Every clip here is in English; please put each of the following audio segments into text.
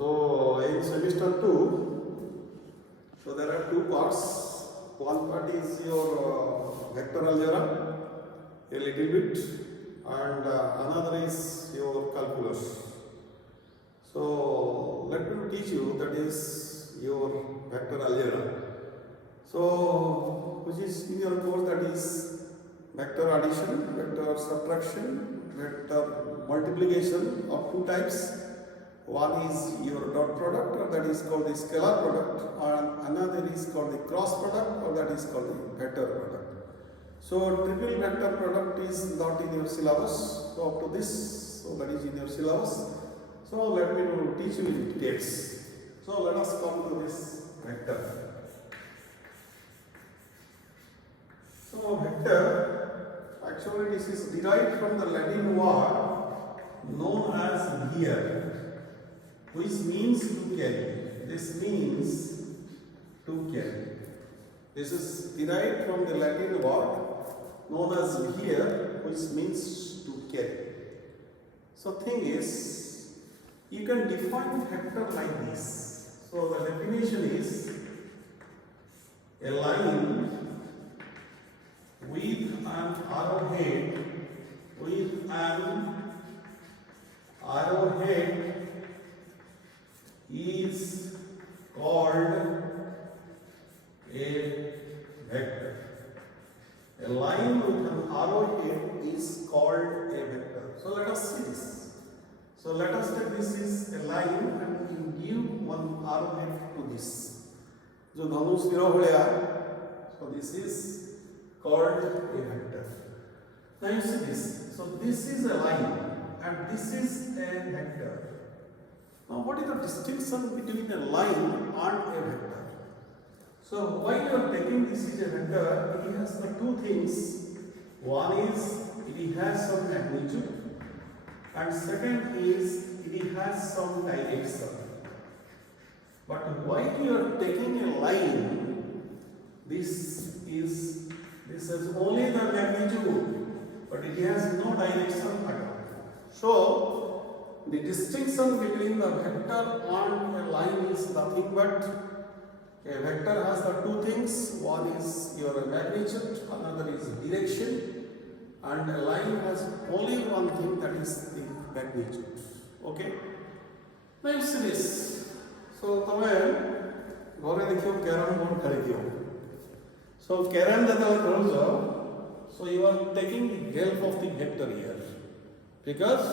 So in semester 2, so there are two parts. One part is your vector algebra, a little bit, and another is your calculus. So let me teach you, that is your vector algebra. So which is in your course, that is vector addition, vector subtraction, vector multiplication of two types. One is your dot product, or that is called the scalar product, and another is called the cross product, or that is called the vector product. So triple vector product is not in your syllabus. So up to this, so that is in your syllabus. So let me teach you in details. So let us come to this vector. So vector, actually this is derived from the Latin word known as via, which means to carry. This means to carry. This is derived from the Latin word known as via, which means to carry. So thing is, you can define vector like this. So the definition is a line with an arrowhead is called a vector. A line with an arrowhead is called a vector. So let us see this. So let us take this is a line and we give one arrowhead to this. So dhanush tirobhaliya. So this is called a vector. Now you see this. So this is a line and this is a vector. Now what is the distinction between a line and a vector? So while you are taking this is a vector, it has the two things. One is it has some magnitude, and second is it has some direction. But while you are taking a line, this has only the magnitude, but it has no direction at all. So the distinction between the vector and a line is nothing but a vector has the two things. One is your magnitude, another is direction, and a line has only one thing, that is the magnitude. Okay? Now you see this. So तमे घरे देखियो carrom board खेली दियो. So carrom जब खेलुछ, so you are taking the help of the vector here, because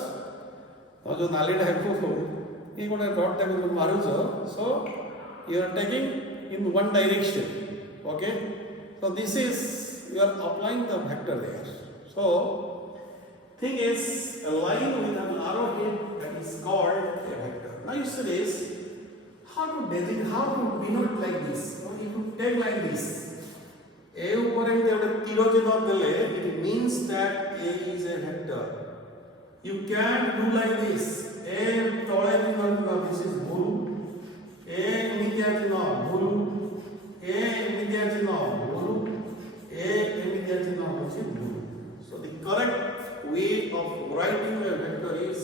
जो नाली type ये गोटे डॉट टाइप मारुछ, so you are taking in one direction. Okay, so this is you are applying the vector there. So thing is, a line with an arrowhead, that is called a vector. Now you see this, how to denote like this. So if you take like this, A upore tiro चिन्ह देले, it means that A is a vector. You can do like this. A tole चिन्ह, this is bhul. A emitya चिन्ह bhul. A emitya चिन्ह bhul. A emitya चिन्ह hoche bhul. So the correct way of writing a vector is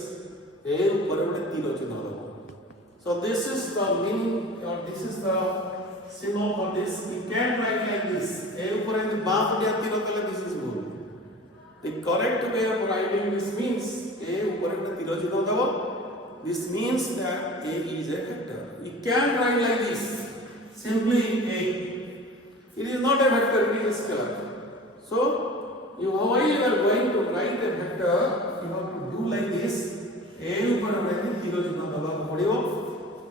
A upore tiro चिन्ह debo. So this is the meaning, or this is the symbol for this. We can write like this. A upore baam dia tiro dele, this is bhul. The correct way of writing this means A upore tiro चिन्ह debo. This means that A is a vector. You can write like this, simply A. It is not a vector, it is a scalar. So, while you are going to write a vector, you have to do like this. A upare tiro चिन्ह debako padibo.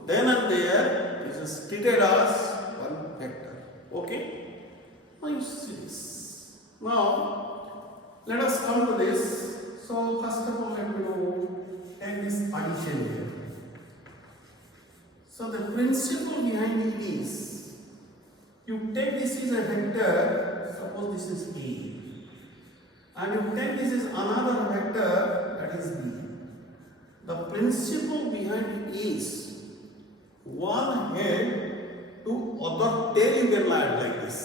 Then and there, this is treated as one vector. Okay? Now you see this. Now, let us come to this. So, first of all, let me take this addition here. So, the principle behind it is, you take this is a vector, suppose this is A, and you take this is another vector, that is B. The principle behind it is, one head to other tail you can add like this.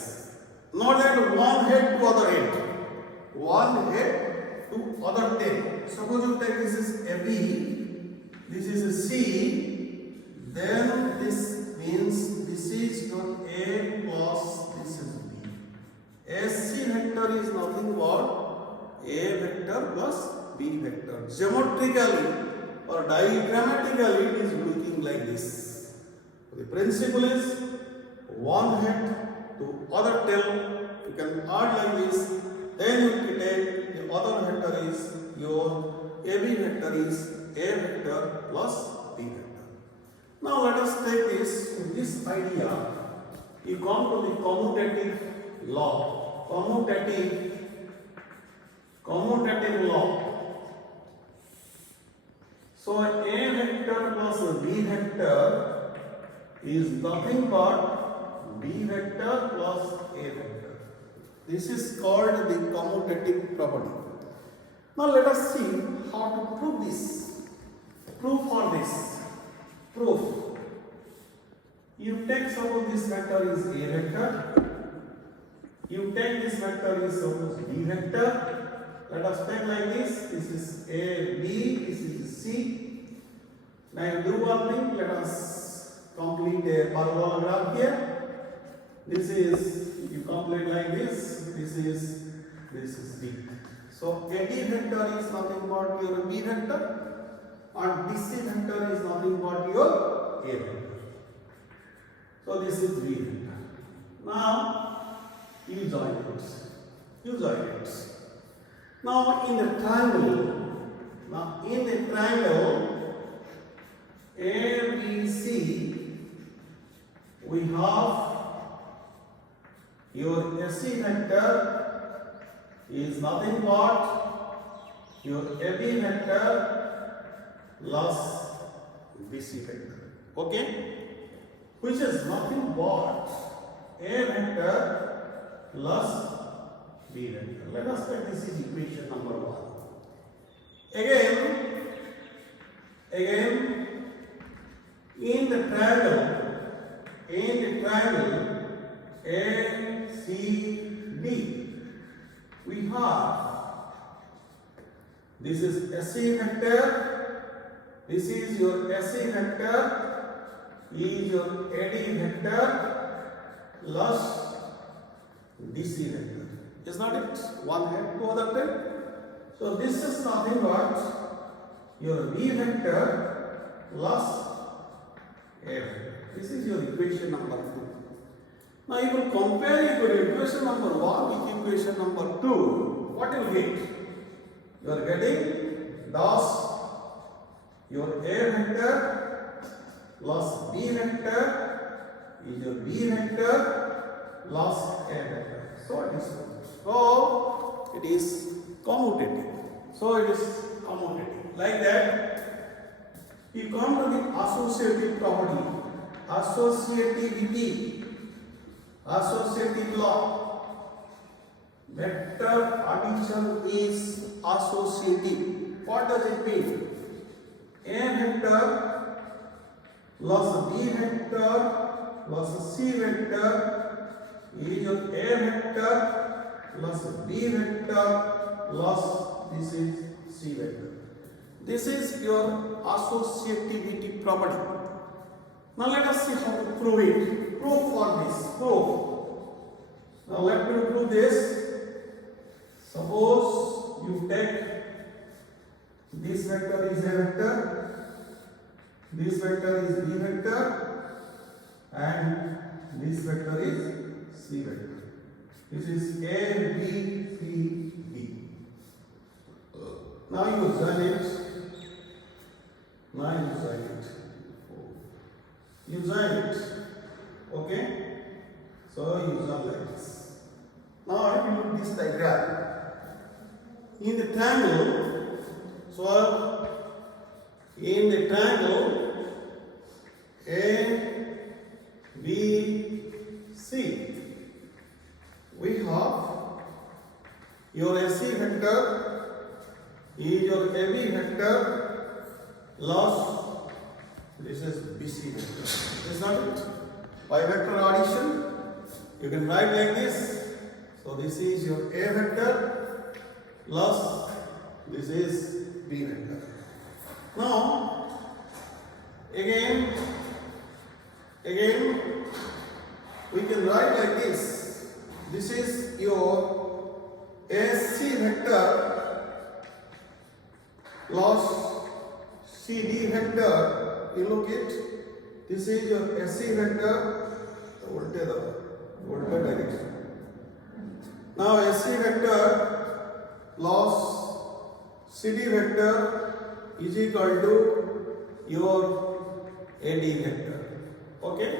Not that one head to other head. One head to other tail. Suppose you take this is a B, this is a C, then this means this is your A plus this is B. SC vector is nothing but A vector plus B vector. Geometrically or diagrammatically it is looking like this. The principle is one head to other tail, you can add like this, then you can take the other vector is your AB vector is A vector plus B vector. Now let us take this idea. You come to the commutative law. Commutative law. So A vector plus B vector is nothing but B vector plus A vector. This is called the commutative property. Now let us see how to prove this. Proof for this. Proof. You take suppose this vector is A vector. You take this vector is suppose B vector. Let us take like this. This is A, B, this is C. Now do one thing. Let us complete a parallelogram here. This is, you complete like this. This is B. So AD vector is nothing but your B vector, and BC vector is nothing but your A vector. So this is B vector. Now you join it. Now in the triangle, ABC, we have your AC vector is nothing but your AB vector plus BC vector. Okay? Which is nothing but A vector plus B vector. Let us take this is equation number 1. Again, in the triangle ACB, we have this is SC vector, this is your SC vector, is your AD vector plus DC vector. Is not it? One head to other tail. So this is nothing but your B vector plus A vector. This is your equation number 2. Now you will compare your equation number 1 with equation number 2. What you will get? You are getting thus your A vector plus B vector is your B vector plus A vector. So it is. So it is commutative. Like that, you come to the associative property, associative law. Vector addition is associative. What does it mean? A vector plus B vector plus C vector is your A vector plus B vector plus this is C vector. This is your associativity property. Now let us see how to prove it. Proof for this. Now let me prove this. Suppose you take this vector is A vector, this vector is B vector, and this vector is C vector. This is A, B, C, D. Now you join it. Okay? So you join like this. Now I will do this diagram. In the triangle, A, B, C, we have your AC vector is your AB vector plus this is BC vector. Is not it? By vector addition, you can write like this. So this is your A vector plus this is B vector. Now again Again, we can write like this. This is your AC vector plus CD vector. You look it. This is your AC vector. Voltage direction. Now AC vector plus CD vector is equal to your AD vector. Okay?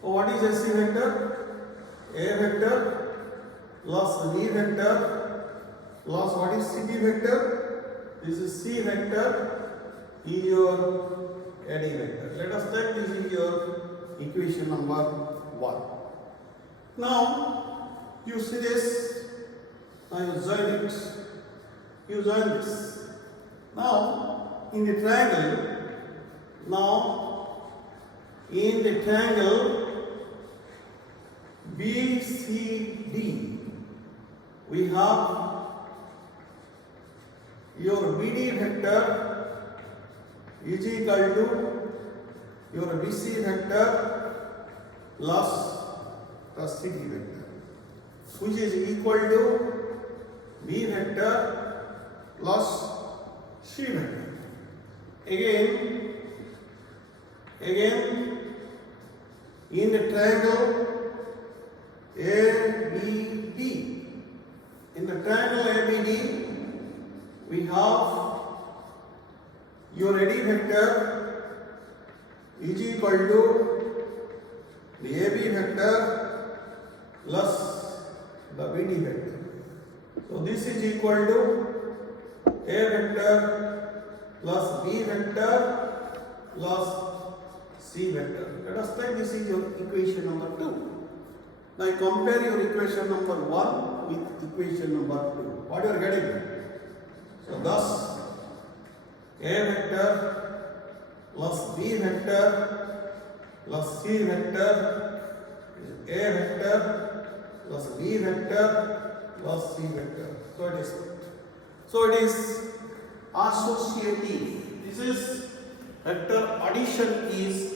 So what is AC vector? A vector plus B vector plus what is CD vector? This is C vector is your AD vector. Let us take this is your equation number 1. Now you see this. Now you join it. You join this. Now in the triangle. Now in the triangle BCD, we have your BD vector is equal to your BC vector plus the CD vector, which is equal to B vector plus C vector. Again, in the triangle ABD, in the triangle ABD, we have your AD vector is equal to the AB vector plus the BD vector. So this is equal to A vector plus B vector plus C vector. Let us take this is your equation number 2. Now compare your equation number 1 with equation number 2. What you are getting? So thus A vector plus B vector plus C vector is A vector plus B vector plus C vector. So it is associative. This is vector addition is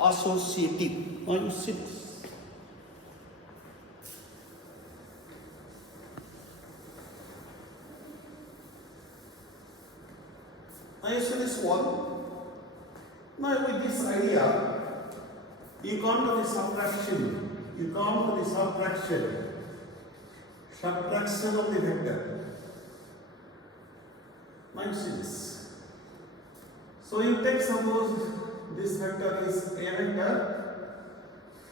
associative. Now you see this. Now you see this one. Now with this idea, you come to the subtraction. You come to the subtraction of the vector. Now you see this. So you take suppose this vector is A vector.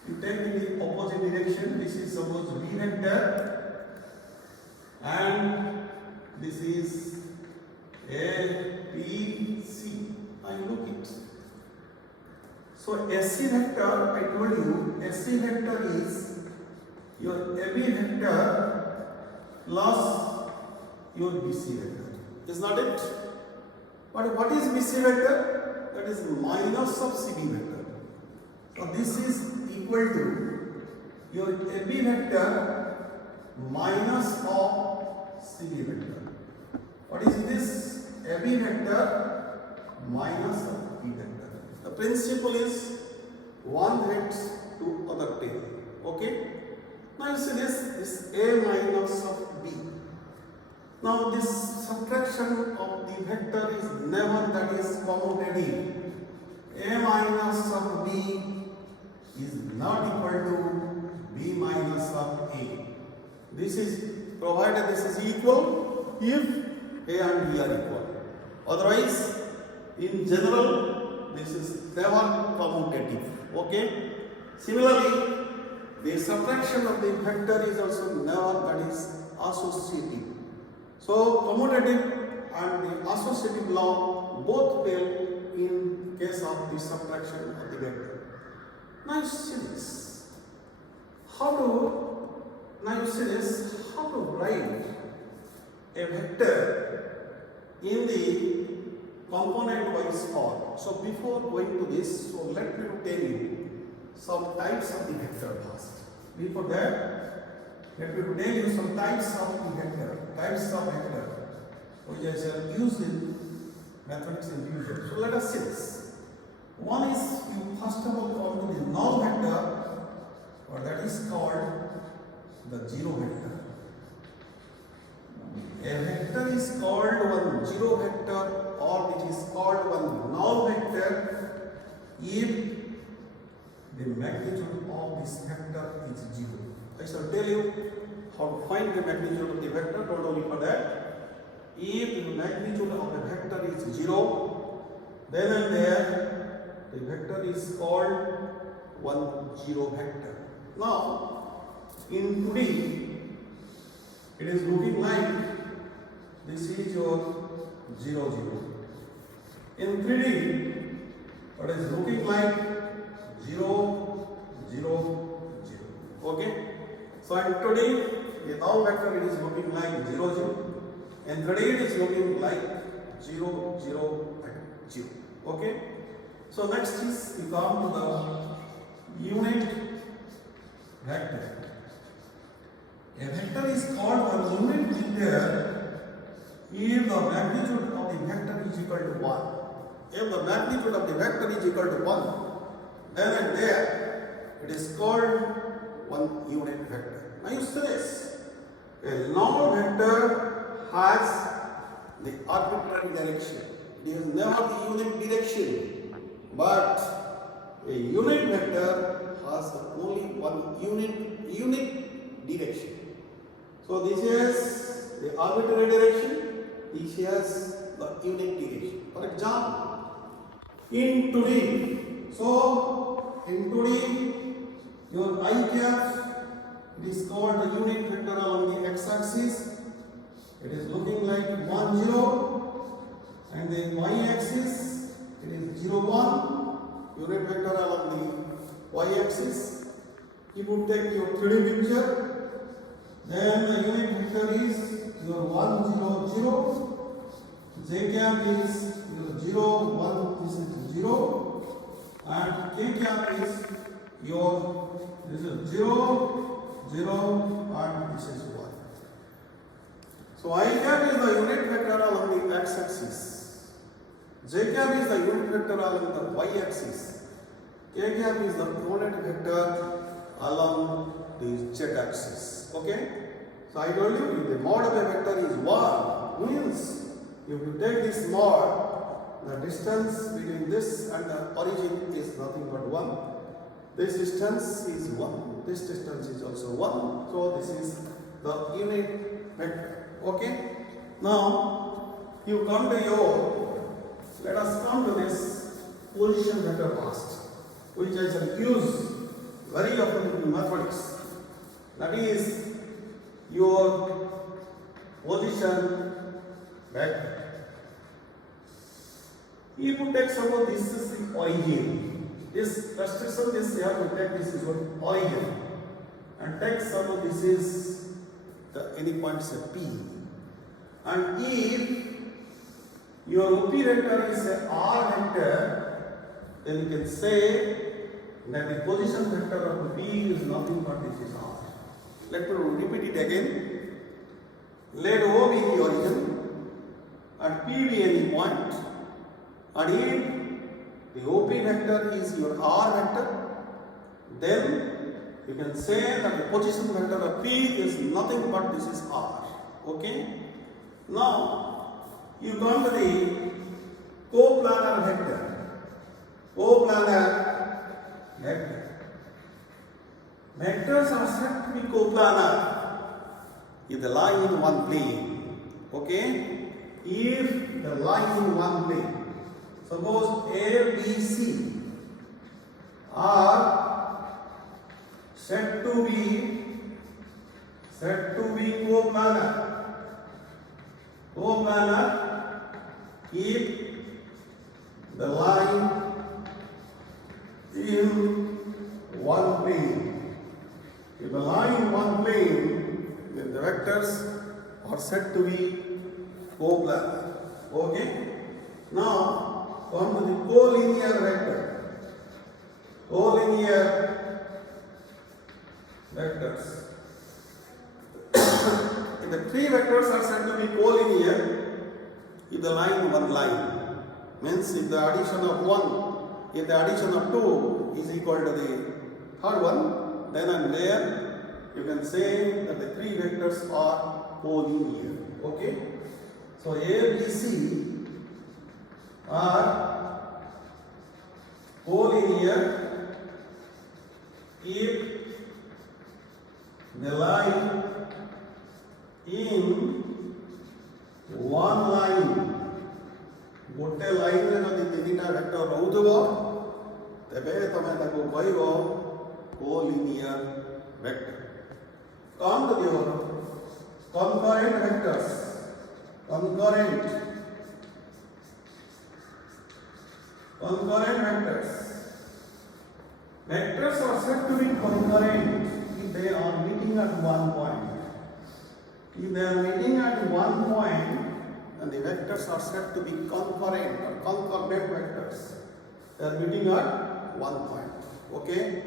You take in the opposite direction. This is suppose B vector, and this is A, B, C. Now you look it. So SC vector, I told you, SC vector is your AB vector plus your BC vector. Is not it? But what is BC vector? That is minus of CD vector. So this is equal to your AB vector minus of CD vector. What is this? AB vector minus of B vector. The principle is one heads to other tail. Okay? Now you see this A minus of B. Now this subtraction of the vector is never that is commutative. A minus of B is not equal to B minus of A. This is provided this is equal if A and B are equal. Otherwise, in general, this is never commutative. Okay? Similarly, the subtraction of the vector is also never that is associative. So commutative and the associative law both fail in case of the subtraction of the vector. Now you see this. How to write a vector in the component wise form. So before going to this, so let me tell you some types of the vector first. Before that, let me tell you some types of the vector. Which I shall use in mathematics in future. So let us see this. One is you first of all come to the null vector, or that is called the zero vector. A vector is called one zero vector, or it is called one null vector if the magnitude of this vector is zero. I shall tell you how to find the magnitude of the vector. Don't worry for that. If the magnitude of a vector is zero, then and there the vector is called one zero vector. Now, in 2D, it is looking like this is your 0, 0. In 3D, it is looking like 0, 0, 0. Okay? So in 2D, the null vector it is looking like 0, 0. In 3D, it is looking like 0, 0, and 0. Okay? So next is we come to the unit vector. A vector is called one unit vector if the magnitude of the vector is equal to 1. If the magnitude of the vector is equal to 1, then and there it is called one unit vector. Now you see this. A null vector has the arbitrary direction. It is never the unit direction, but a unit vector has only one unit direction. So this is the arbitrary direction, this is the unit direction. For example, in 2D, so in 2D, your I cap, it is called the unit vector along the x-axis. It is looking like 1, 0, and the y-axis, it is 0, 1, unit vector along the y-axis. You would take your 3D picture. Then the unit vector is your 1, 0, 0. J cap is your 0, 1, this is 0. And K cap is your, this is 0, 0, and this is 1. So I cap is the unit vector along the x-axis. J cap is the unit vector along the y-axis. K cap is the unit vector along the z-axis. Okay? So I told you, if the mod of a vector is 1, means if you take this mod, the distance between this and the origin is nothing but 1. This distance is 1. This distance is also 1. So this is the unit vector. Okay? Now, you come to your, let us come to this position vector first, which I shall use very often in mathematics. That is your position vector. If you take suppose this is the origin, this restriction is you have to take this is your origin, and take suppose this is the any point say P, and if your OP vector is a R vector, then you can say that the position vector of P is nothing but this is R. Let me repeat it again. Let O be the origin and P be any point, and if the OP vector is your R vector, then you can say that the position vector of P is nothing but this is R. Okay? Now, you come to the coplanar vector. Coplanar vector. Vectors are said to be coplanar if they lie in one plane. Okay? If they lie in one plane. Suppose A, B, C are said to be coplanar. Coplanar if the line in one plane. If the line in one plane, then the vectors are said to be coplanar. Okay? Now, come to the collinear vector. Collinear vectors. If the three vectors are said to be collinear, if the line one line, means if the addition of 1 if the addition of 2 is equal to the third one, then and there you can say that the three vectors are collinear. Okay? So A, B, C are collinear if they lie in one line. गोटे line रे जदि तीनटा vector रहउथबो तबे तमे ताको कहबो collinear vector. कौन तो दियो concurrent vectors. Concurrent vectors. Vectors are said to be concurrent if they are meeting at one point. If they are meeting at one point, and the vectors are said to be concurrent or concordant vectors. They are meeting at one point. Okay.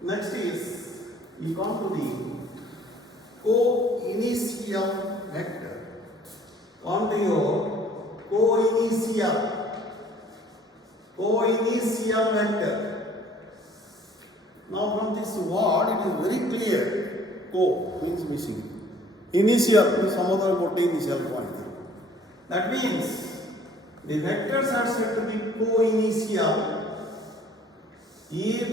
Next is we come to the co-initial vector. On to your co-initial vector. Now from this word it is very clear. Co means missing. Initial means some other initial point. That means the vectors are said to be co-initial if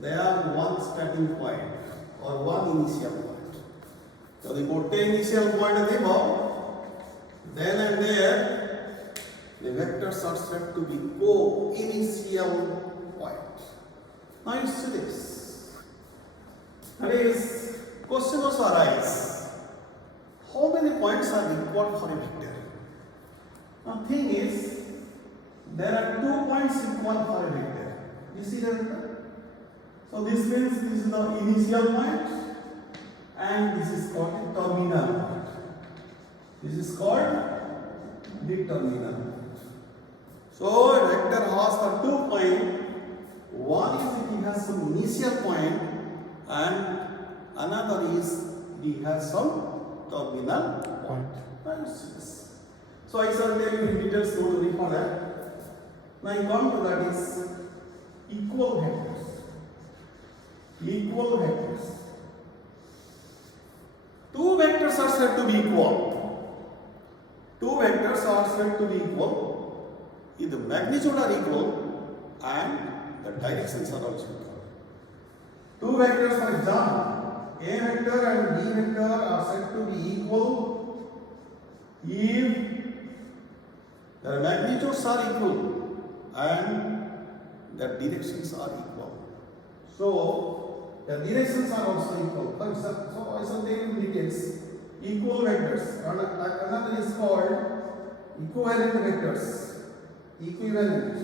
they have one starting point or one initial point. So the initial point is then and there the vectors are said to be co-initial point. Now you see this. That is, question also arise. How many points are equal for a vector? Now thing is, there are 2 points equal for a vector. You see the vector? So this means this is the initial point and this is called the terminal point. This is called the terminal point. So a vector has the 2 points. One is it has some initial point and another is it has some terminal point. So I shall tell you in details, don't worry for that. Now you come to that is equal vectors. Equal vectors. 2 vectors are said to be equal. 2 vectors are said to be equal if the magnitude are equal and the directions are also equal. 2 vectors, for example, A vector and B vector are said to be equal if their magnitudes are equal and their directions are equal. So their directions are also equal. So I shall tell you details. Equal vectors. Another is called equivalent vectors. Equivalent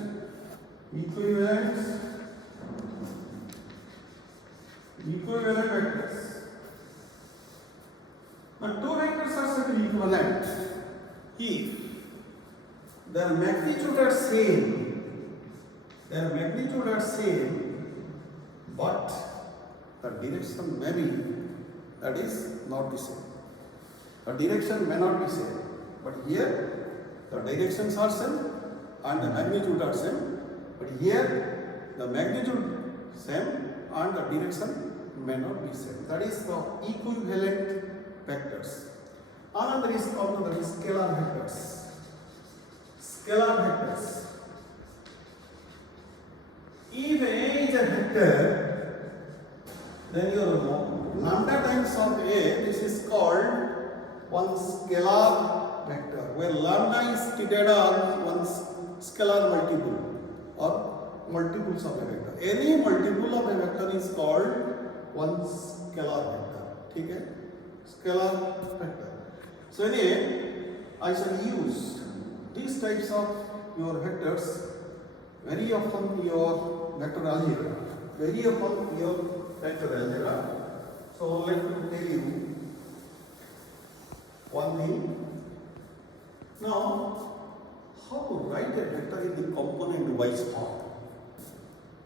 vectors. Now 2 vectors are said to be equivalent if their magnitude are same, but the direction may be, that is not the same. The direction may not be same, but here the directions are same and the magnitude are same, but here the magnitude same and the direction may not be same. That is the equivalent vectors. Another is called the scalar vectors. Scalar vectors. If A is a vector, then your lambda times of A, this is called one scalar vector, where lambda is treated as one scalar multiple or multiples of a vector. Any multiple of a vector is called one scalar vector. Okay? Scalar vector. So anyway, I shall use these types of your vectors very often your vector algebra. So let me tell you one thing. Now, how to write a vector in the component wise form?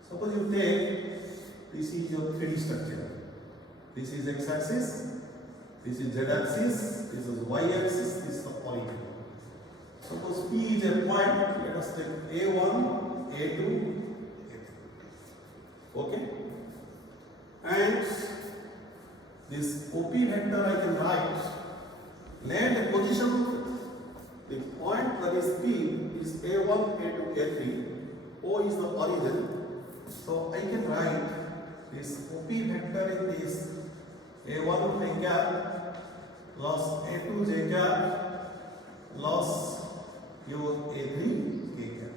Suppose you take, this is your 3D structure. This is x-axis, this is z-axis, this is y-axis, this is the polygon. Suppose P is a point, let us take A1, A2, A3. Okay? And this OP vector I can write. Let the position, the point that is P is A1, A2, A3. O is the origin. So I can write this OP vector in this A1 I cap plus A2 J cap plus your A3 K cap.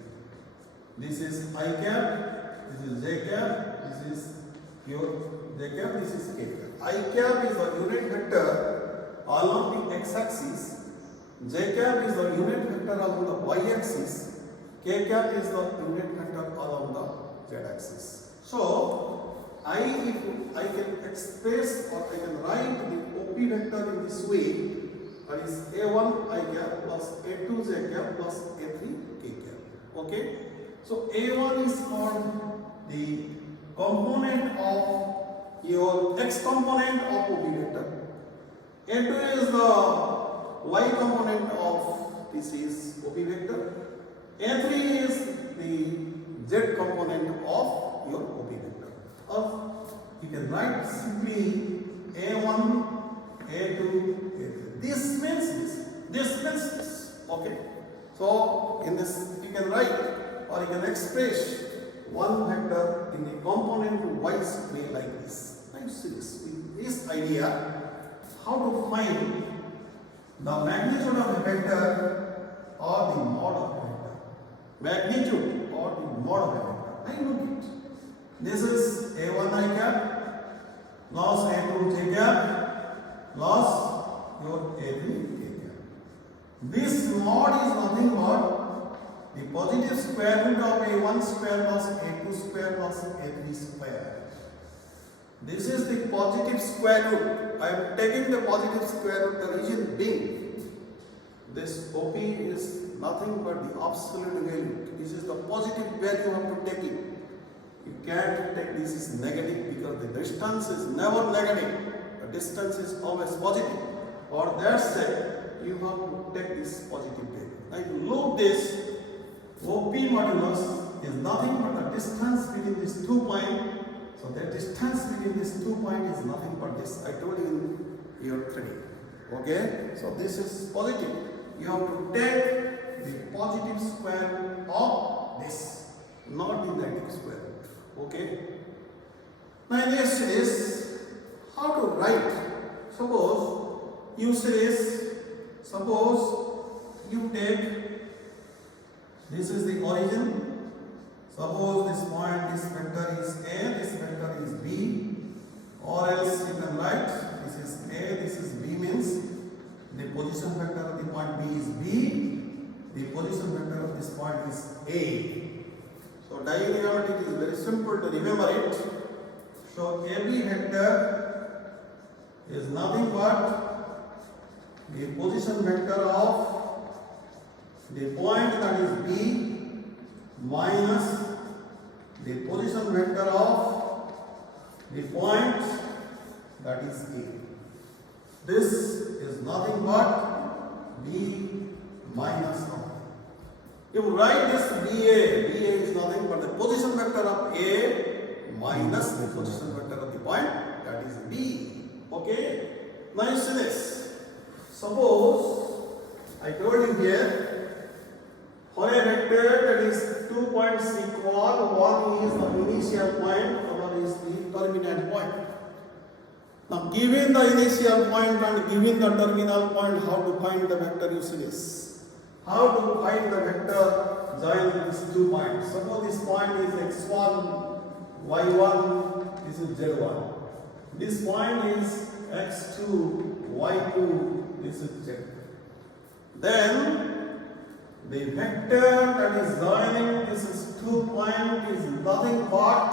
This is I cap, this is J cap, this is your J cap, this is K cap. I cap is the unit vector along the x-axis, J cap is the unit vector along the y-axis, K cap is the unit vector along the z-axis. So, I can express or I can write the OP vector in this way, that is A1 I cap plus A2 J cap plus A3 K cap. Okay? So, A1 is called the component of your x component of OP vector. A2 is the y component of this is OP vector. A3 is the z component of your OP vector. Or you can write simply A1, A2, A3. This means this. This means this. Okay. So in this you can write or you can express one vector in a component wise way like this. Now you see this. With this idea, how to find the magnitude of a vector or the mod of a vector. Magnitude or the mod of a vector. I know it. This is A1 I cap plus A2 J cap plus your A3 K cap. This mod is nothing but the positive square root of A1 square plus A2 square plus A3 square. This is the positive square root. I am taking the positive square root, the region being. This OP is nothing but the absolute value. This is the positive value you have to take it. You can't take this is negative because the distance is never negative. The distance is always positive. For that sake, you have to take this positive value. Now if you look this, OP modulus is nothing but the distance between these 2 points. So the distance between these 2 points is nothing but this. I told you in year 3. Okay? So this is positive. You have to take the positive square root of this, not the negative square root. Okay? Now next is how to write. Suppose you say this, suppose you take, this is the origin. Suppose this point, this vector is A, this vector is B, or else you can write this is A, this is B, means the position vector of the point B is B, the position vector of this point is A. So diagrammatic is very simple to remember it. So AB vector is nothing but the position vector of the point that is B minus the position vector of the point that is A. This is nothing but B minus of. You write this BA. BA is nothing but the position vector of A minus the position vector of the point that is B. Okay? Now you see this. Suppose I told you here, for a vector that is 2 points equal, one is the initial point, another is the terminal point. Now given the initial point and given the terminal point, how to find the vector, you see this. How to find the vector joining these 2 points. Suppose this point is x1, y1, this is z1. This point is x2, y2, this is z2. Then the vector that is joining this is 2 points is nothing but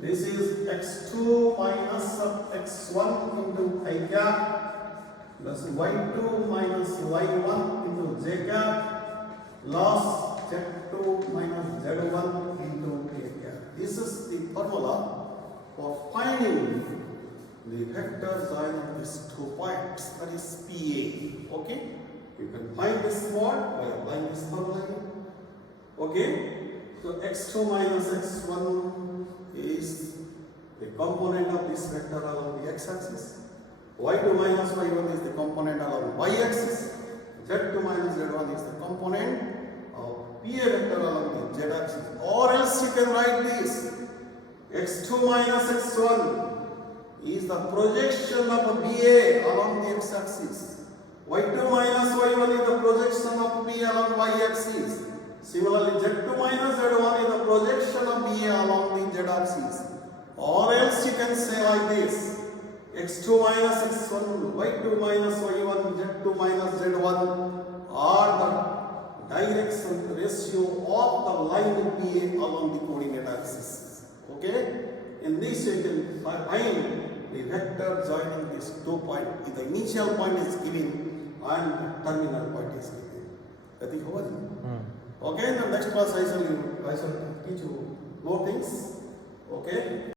this is x2 minus x1 into I cap plus y2 minus y1 into j cap plus z2 minus z1 into k cap. This is the formula for finding the vector joining these 2 points, that is PA. Okay? You can find this mod by applying this formula. Okay, so x2 minus x1 is the component of this vector along the x-axis. y2 minus y1 is the component along y-axis. z2 minus z1 is the component of PA vector along the z-axis. Or else you can write this: x2 minus x1 is the projection of a BA along the x-axis. y2 minus y1 is the projection of BA along y-axis. Similarly, z2 minus z1 is the projection of BA along the z-axis. Or else you can say like this: x2 minus x1, y2 minus y1, z2 minus z1 are the direction ratio of the line BA along the coordinate axis. Okay? In this you can find the vector joining these 2 points. The initial point is given and the terminal point is given. I think how was it? Okay, in the next class I shall teach you more things. Okay.